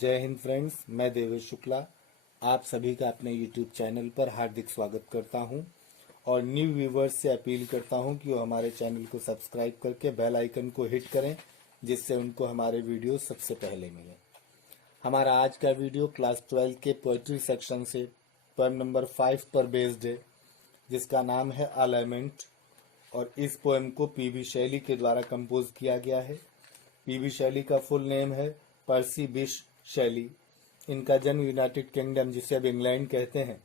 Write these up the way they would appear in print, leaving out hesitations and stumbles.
जय हिंद फ्रेंड्स, मैं देवेश शुक्ला आप सभी का अपने यूट्यूब चैनल पर हार्दिक स्वागत करता हूं और न्यू व्यूवर्स से अपील करता हूं कि वो हमारे चैनल को सब्सक्राइब करके बेल आइकन को हिट करें, जिससे उनको हमारे वीडियो सबसे पहले मिले। हमारा आज का वीडियो क्लास 12 के पोएट्री सेक्शन से पोएम नंबर 5 पर बेस्ड है, जिसका नाम है अलाइनमेंट। और इस पोएम को पीबी शैली के द्वारा कंपोज किया गया है। पीबी शैली का फुल नेम है पर्सी बिश शैली। इनका जन्म यूनाइटेड किंगडम, जिसे अब इंग्लैंड कहते हैं,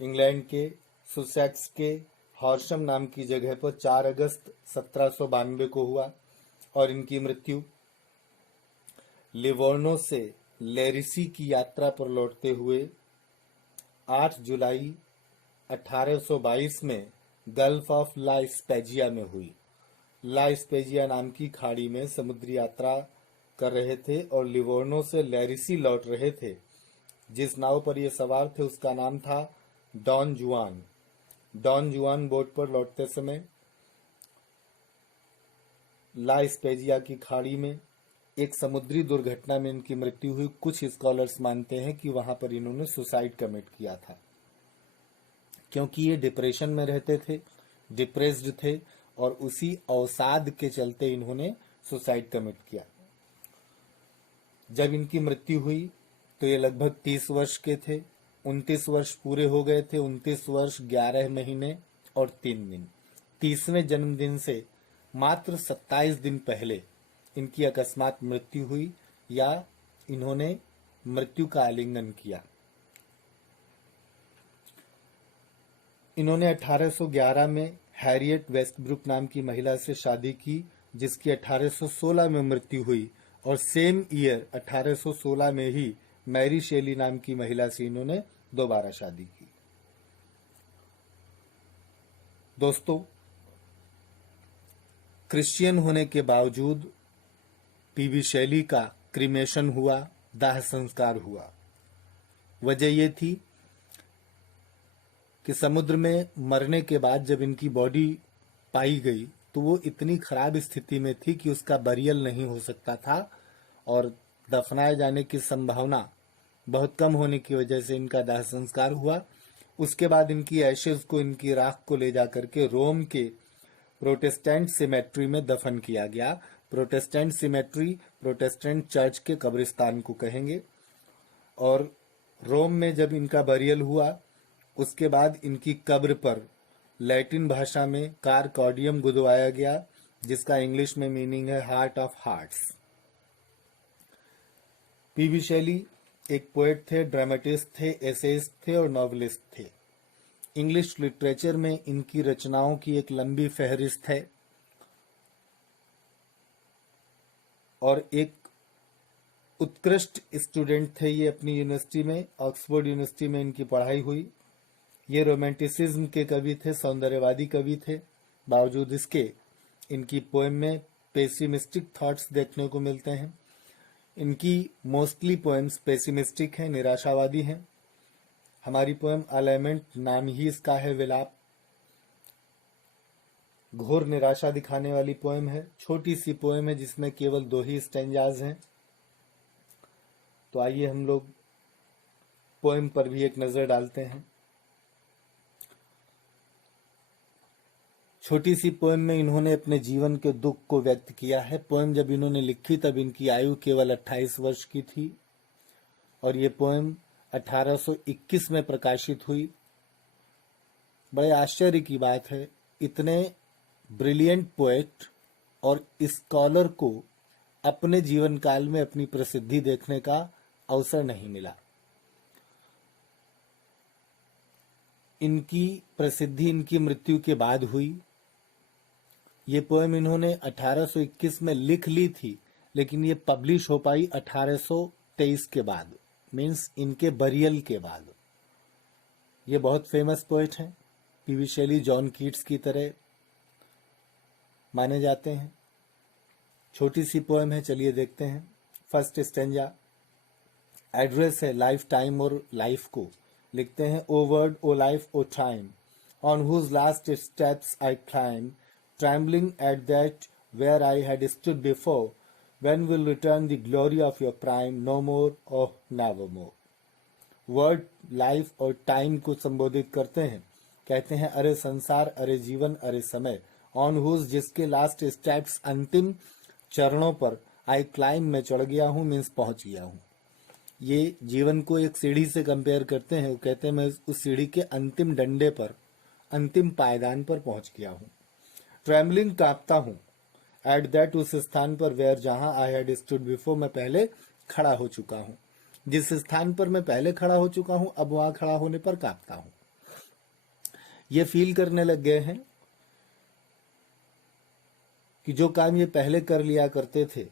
इंग्लैंड के सुसेक्स के हॉर्शम नाम की जगह पर 4 अगस्त 1792 को हुआ और इनकी मृत्यु लिवोर्नो से लेरिसी की यात्रा पर लौटते हुए 8 जुलाई 1822 में गल्फ ऑफ ला स्पेजिया में हुई। ला स्पेजिया नाम की खाड़ी में समुद्री यात्रा कर रहे थे और लिवोर्नो से लेरिसी लौट रहे थे। जिस नाव पर ये सवार थे उसका नाम था डॉन जुआन। डॉन जुआन बोट पर लौटते समय ला स्पेजिया की खाड़ी में एक समुद्री दुर्घटना में इनकी मृत्यु हुई। कुछ स्कॉलर्स मानते हैं कि वहां पर इन्होंने सुसाइड कमिट किया था, क्योंकि ये डिप्रेशन में रहते थे, डिप्रेस्ड थे और उसी अवसाद के चलते इन्होंने सुसाइड कमिट किया। जब इनकी मृत्यु हुई तो ये लगभग 30 वर्ष के थे। 29 वर्ष पूरे हो गए थे। 29 वर्ष 11 महीने और 3 दिन। 30वें जन्मदिन से मात्र 27 दिन पहले इनकी अकस्मात मृत्यु हुई या इन्होंने मृत्यु का आलिंगन किया। इन्होंने 1811 में हैरियट वेस्टब्रुक नाम की महिला से शादी की, जिसकी 1816 में मृत्यु हुई और सेम ईयर 1816 में ही मैरी शेली नाम की महिला से इन्होंने दोबारा शादी की। दोस्तों, क्रिश्चियन होने के बावजूद पीबी शैली का क्रिमेशन हुआ, दाह संस्कार हुआ। वजह यह थी कि समुद्र में मरने के बाद जब इनकी बॉडी पाई गई तो वो इतनी खराब स्थिति में थी कि उसका बरियल नहीं हो सकता था और दफनाए जाने की संभावना बहुत कम होने की वजह से इनका दाह संस्कार हुआ। उसके बाद इनकी एशेज को, इनकी राख को ले जाकर के रोम के प्रोटेस्टेंट सिमेट्री में दफन किया गया। प्रोटेस्टेंट सिमेट्री प्रोटेस्टेंट चर्च के कब्रिस्तान को कहेंगे। और रोम में जब इनका बरियल हुआ उसके बाद इनकी कब्र पर लैटिन भाषा में कारकॉडियम गुदवाया गया, जिसका इंग्लिश में मीनिंग है heart of hearts. PB Shelley एक पोएट थे, ड्रामेटिस्ट थे, एसेइस्ट थे और नॉवेलिस्ट थे। इंग्लिश लिटरेचर में इनकी रचनाओं की एक लंबी फहरिस्त है और एक उत्कृष्ट स्टूडेंट थे ये अपनी यूनिवर्सिटी में। ऑक्सफोर्ड यूनिवर्सिटी में इनकी पढ़ाई हुई। ये रोमांटिसिज्म के कवि थे, सौंदर्यवादी कवि थे। बावजूद इसके इनकी पोएम में पेसिमिस्टिक थॉट्स देखने को मिलते हैं। इनकी मोस्टली पोएम्स पेसिमिस्टिक हैं, निराशावादी हैं। हमारी पोएम अलाइनमेंट, नाम ही इसका है विलाप, घोर निराशा दिखाने वाली पोएम है। छोटी सी पोएम है जिसमें केवल 2 ही स्टैंजाज हैं। तो आइए हम लोग पोएम पर भी एक नजर डालते हैं। छोटी सी पोएम में इन्होंने अपने जीवन के दुख को व्यक्त किया है। पोएम जब इन्होंने लिखी तब इनकी आयु केवल 28 वर्ष की थी और ये पोएम 1821 में प्रकाशित हुई। बड़े आश्चर्य की बात है, इतने ब्रिलियंट पोएट और स्कॉलर को अपने जीवन काल में अपनी प्रसिद्धि देखने का अवसर नहीं मिला। इनकी प्रसिद्धि इनकी मृत्यु के बाद हुई। ये पोएम इन्होंने 1821 में लिख ली थी, लेकिन ये पब्लिश हो पाई 1823 के बाद, मीन्स इनके बरियल के बाद। ये बहुत फेमस पोएट हैं। पीबी शैली जॉन कीट्स की तरह माने जाते हैं। छोटी सी पोएम है, चलिए देखते हैं। फर्स्ट स्टेंजा एड्रेस है लाइफ टाइम और लाइफ को। लिखते हैं, O word, O life, O time, on whose last steps I climb, trembling at that where I had stood before, When will return the glory of your prime? No more or never more. Word life और time को संबोधित करते हैं, कहते हैं अरे संसार, अरे जीवन, अरे समय, ऑन हुज जिसके लास्ट स्टेप्स अंतिम चरणों पर आई क्लाइम में चढ़ गया हूं, मीन्स पहुंच गया हूं। ये जीवन को एक सीढ़ी से कंपेयर करते हैं, कहते हैं मैं उस सीढ़ी के अंतिम डंडे पर, अंतिम पायदान पर पहुंच गया हूं। ट्रेम्बलिंग कांपता हूं एट दैट उस स्थान पर वेयर जहां आई हैड स्टूड बिफोर मैं पहले खड़ा हो चुका हूं। जिस स्थान पर मैं पहले खड़ा हो चुका हूं अब वहां खड़ा होने पर कांपता हूं। ये फील करने लग गए हैं कि जो काम ये पहले कर लिया करते थे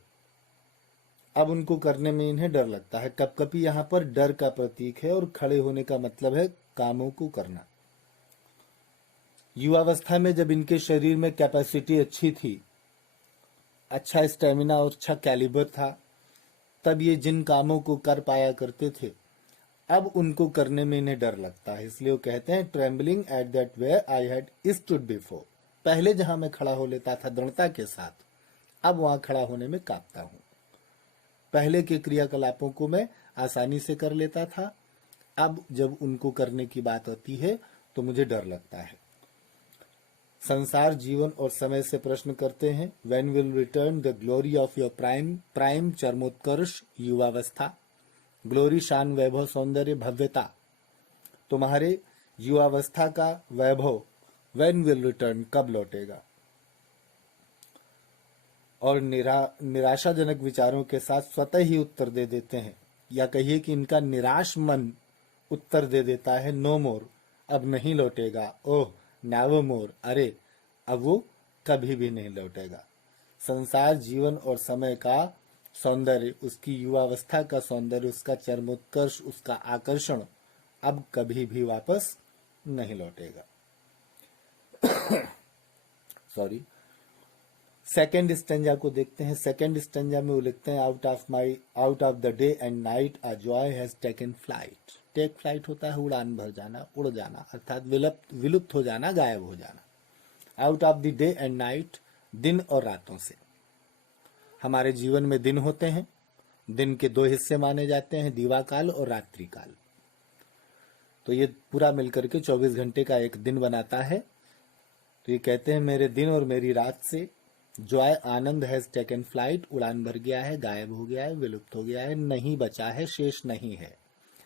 अब उनको करने में इन्हें डर लगता है। कपकपी यहां पर डर का प्रतीक है और खड़े होने का मतलब है कामों को करना। युवावस्था में जब इनके शरीर में कैपेसिटी अच्छी थी, अच्छा स्टेमिना और अच्छा कैलिबर था, तब ये जिन कामों को कर पाया करते थे अब उनको करने में इन्हें डर लगता है। इसलिए वो कहते हैं trembling at that where I had stood before, पहले जहां मैं खड़ा हो लेता था दृढ़ता के साथ, अब वहां खड़ा होने में कांपता हूं। पहले के क्रियाकलापों को मैं आसानी से कर लेता था, अब जब उनको करने की बात होती है तो मुझे डर लगता है। संसार, जीवन और समय से प्रश्न करते हैं when will return the glory of your prime? Prime चरमोत्कर्ष, युवावस्था, ग्लोरी शान, वैभव, सौंदर्य, भव्यता, तुम्हारे युवावस्था का वैभव व्हेन विल रिटर्न, कब लौटेगा? और निराशाजनक विचारों के साथ स्वतः ही उत्तर दे देते हैं, या कहिए कि इनका निराश मन उत्तर दे देता है नो मोर, अब नहीं लौटेगा, ओह नेवर मोर, अरे अब वो कभी भी नहीं लौटेगा। संसार, जीवन और समय का सौंदर्य, उसकी युवावस्था का सौंदर्य, उसका चरमोत्कर्ष, उसका आकर्षण अब कभी भी वापस नहीं लौटेगा। सॉरी। सेकेंड स्टेंजा को देखते हैं। सेकेंड स्टेंजा में वो लिखते हैं out of the day and night a joy has taken flight. Take flight होता है उड़ान भर जाना, उड़ जाना, अर्थात विलुप्त हो जाना, गायब हो जाना। Out of the day and night, दिन और रातों से। हमारे जीवन में दिन होते हैं, दिन के दो हिस्से माने जाते हैं, दिवा काल और रात्रि काल। तो ये पूरा मिलकर के 24 घंटे का एक दिन बनाता है। तो ये कहते हैं मेरे दिन और मेरी रात से Joy, Anand has taken flight, उड़ान भर गया है, गायब हो गया है, विलुप्त हो गया है, नहीं बचा है, शेष नहीं है।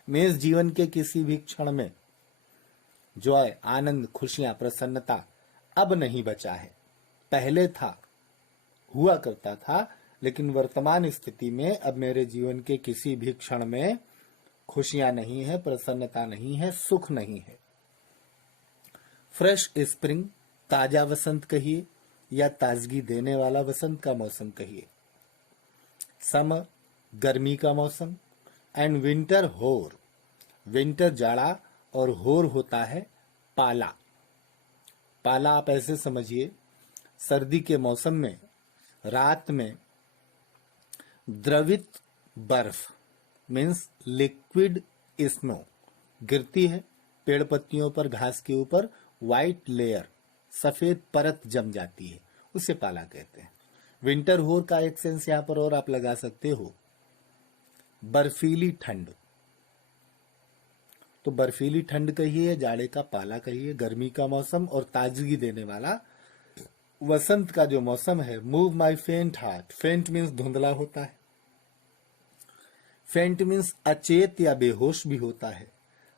मेरे जीवन के किसी भी क्षण में जॉय, आनंद, खुशियां, प्रसन्नता अब नहीं बचा है। पहले था, हुआ करता था, लेकिन वर्तमान स्थिति में अब मेरे जीवन के किसी भी क्षण में खुशियां नहीं है, प्रसन्नता नहीं है, सुख नहीं है। फ्रेश स्प्रिंग, ताजा वसंत कहिए या ताजगी देने वाला वसंत का मौसम कहिए। समर, गर्मी का मौसम, एंड विंटर होर, विंटर जाड़ा और होर होता है पाला। पाला आप ऐसे समझिए, सर्दी के मौसम में रात में द्रवित बर्फ मीन्स लिक्विड स्नो गिरती है, पेड़ पत्तियों पर, घास के ऊपर व्हाइट लेयर, सफेद परत जम जाती है, उसे पाला कहते हैं। विंटर होर का एक सेंस यहां पर और आप लगा सकते हो, बर्फीली ठंड। तो बर्फीली ठंड कहिए, जाड़े का पाला कहिए, गर्मी का मौसम और ताजगी देने वाला वसंत का जो मौसम है। मूव माई फेंट हार्ट, फेंट मीन्स धुंधला होता है, फेंट मीन्स अचेत या बेहोश भी होता है।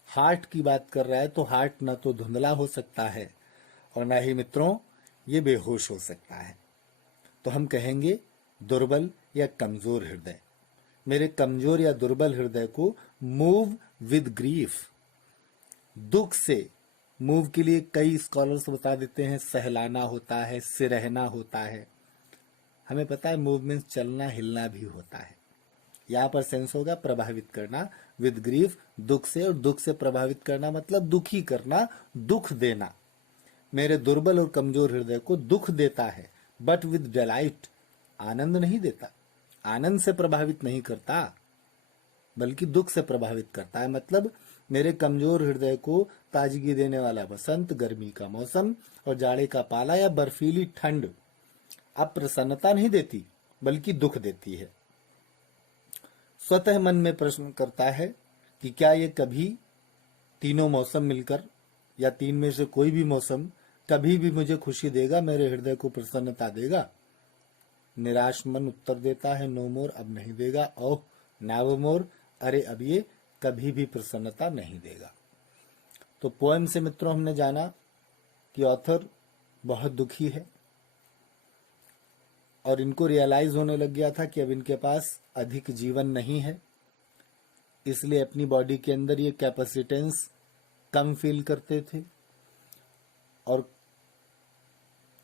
हार्ट की बात कर रहा है तो हार्ट न तो धुंधला हो सकता है और न ही मित्रों ये बेहोश हो सकता है। तो हम कहेंगे दुर्बल या कमजोर हृदय। मेरे कमजोर या दुर्बल हृदय को मूव विद ग्रीफ, दुख से। मूव के लिए कई स्कॉलर्स बता देते हैं सहलाना होता है, सिरहना होता है। हमें पता है मूव मीन्स चलना, हिलना भी होता है। यहाँ पर सेंस होगा प्रभावित करना, विद ग्रीफ, दुख से, और दुख से प्रभावित करना मतलब दुखी करना, दुख देना। मेरे दुर्बल और कमजोर हृदय को दुख देता है, बट विद डिलाइट, आनंद नहीं देता, आनंद से प्रभावित नहीं करता बल्कि दुख से प्रभावित करता है। मतलब मेरे कमजोर हृदय को ताजगी देने वाला वसंत, गर्मी का मौसम और जाड़े का पाला या बर्फीली ठंड अब प्रसन्नता नहीं देती, बल्कि दुख देती है। स्वतः मन में प्रश्न करता है कि क्या ये कभी तीनों मौसम मिलकर या तीन में से कोई भी मौसम कभी भी मुझे खुशी देगा, मेरे हृदय को प्रसन्नता देगा। निराश मन उत्तर देता है, नो मोर, अब नहीं देगा। ओह नेवर मोर, अरे अब ये कभी भी प्रसन्नता नहीं देगा। तो पोएम से मित्रों हमने जाना कि ऑथर बहुत दुखी है और इनको रियलाइज होने लग गया था कि अब इनके पास अधिक जीवन नहीं है, इसलिए अपनी बॉडी के अंदर ये कैपेसिटेंस कम फील करते थे और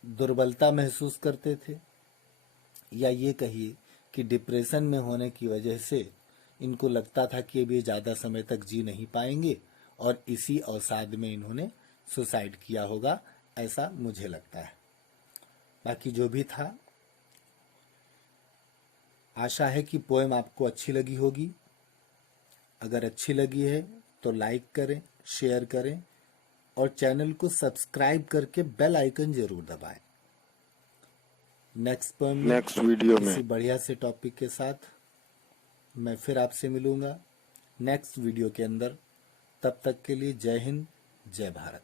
दुर्बलता महसूस करते थे, या ये कहिए कि डिप्रेशन में होने की वजह से इनको लगता था कि अब ये ज़्यादा समय तक जी नहीं पाएंगे और इसी अवसाद में इन्होंने सुसाइड किया होगा, ऐसा मुझे लगता है। बाकी जो भी था, आशा है कि पोएम आपको अच्छी लगी होगी। अगर अच्छी लगी है तो लाइक करें, शेयर करें और चैनल को सब्सक्राइब करके बेल आइकन जरूर दबाएं। नेक्स्ट पोएम में, नेक्स्ट वीडियो में किसी बढ़िया से टॉपिक के साथ मैं फिर आपसे मिलूंगा नेक्स्ट वीडियो के अंदर। तब तक के लिए जय हिंद, जय भारत।